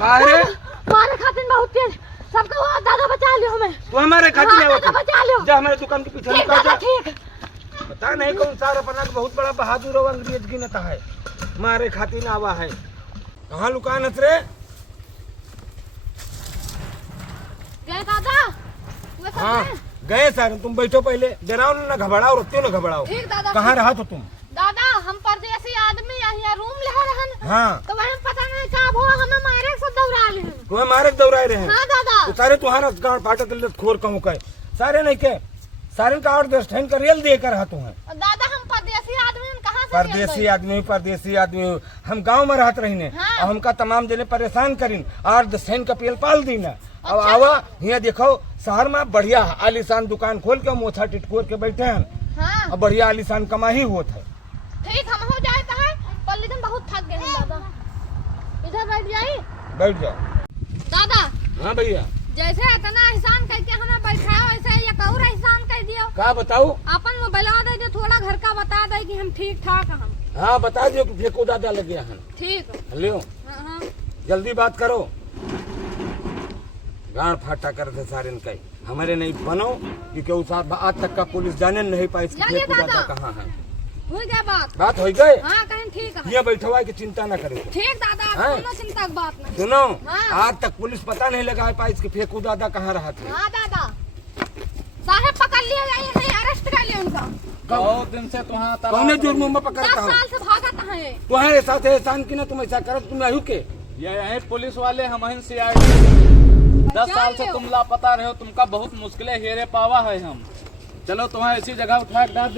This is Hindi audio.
मारे खातिर बहुत तेज सबको वो दादा बचा लियो हमें। तो हमारे खातिर दादा बचा लियो। जा हमारे दुकान के पीछे निकल जा। ठीक पता नहीं कौन सा अपना बहुत बड़ा बहादुर और अंग्रेज गिनता है। मारे खातिर आवा है। कहाँ लुकान रे? गए दादा? हाँ गए सर। तुम बैठो पहले, डराओ ना घबराओ, रुकते ना घबराओ। ठीक दादा। कहाँ रहा तो तुम? दादा हम परदेसी आदमी यहाँ रूम ले रहन। हाँ तो वहीं पता नहीं का वो हमें मारे से दौड़ा ले। तुम्हें मारे दौड़ाए रहे हैं? हाँ दादा। तो सारे तुम्हारा गांड फाटक खोर कहूँ कहे सारे नहीं के सारे का 8-10 ठन का रियल देकर रहा तुम्हें। दादा हम परदेसी आदमी कहाँ से परदेसी आदमी हम गांव में रहते रही। हाँ। अब हमका तमाम जने परेशान करीन 8-10 ठन का पेल पाल दी ना। अब आवा यहाँ देखो शहर में बढ़िया आलीशान दुकान खोल के मोछा टिटकोर के बैठे हैं। हाँ। अब बढ़िया आलीशान कमाही होत है। ठीक हम हो जाए है पर लेकिन बहुत थक गए हैं दादा। इधर बैठ जाइए। बैठ जाओ। दादा हाँ भैया जैसे इतना एहसान करके हमें बैठाओ वैसे एक और एहसान कर दियो। क्या बताओ? अपन मोबाइल दे दो थोड़ा घर का बता दे कि हम ठीक ठाक हम। हाँ बता दियो कि फेंको दादा लग गया है। ठीक लियो हाँ। जल्दी बात करो। गांड फाटा कर दे सारे इनका हमारे नहीं बनो क्योंकि उस आज तक का पुलिस जाने नहीं पाई फेंको दादा कहाँ है। हो गया बात हो गए। हाँ कहीं ठीक है। ये बैठवा की चिंता न करे। ठीक दादा कोनो चिंता की बात नहीं। सुनो हाँ। आज तक पुलिस पता नहीं लगा पाई कि फेंकू दादा कहाँ रहा था। हाँ दादा साहब पकड़ लिया नहीं अरेस्ट कर लिया उनका। बहुत दिन से तुम्हारा कौन जुर्म में पकड़ता 10 हो? साल से भागत है। तुम्हारे साथ एहसान की ना तुम ऐसा करो तुम अहू के ये यही पुलिस वाले हम CID 10 साल से तुम लापता रहे हो। तुमका बहुत मुश्किलें हेरे पावा है हम। चलो तुम्हें इसी जगह उठा डाल दे।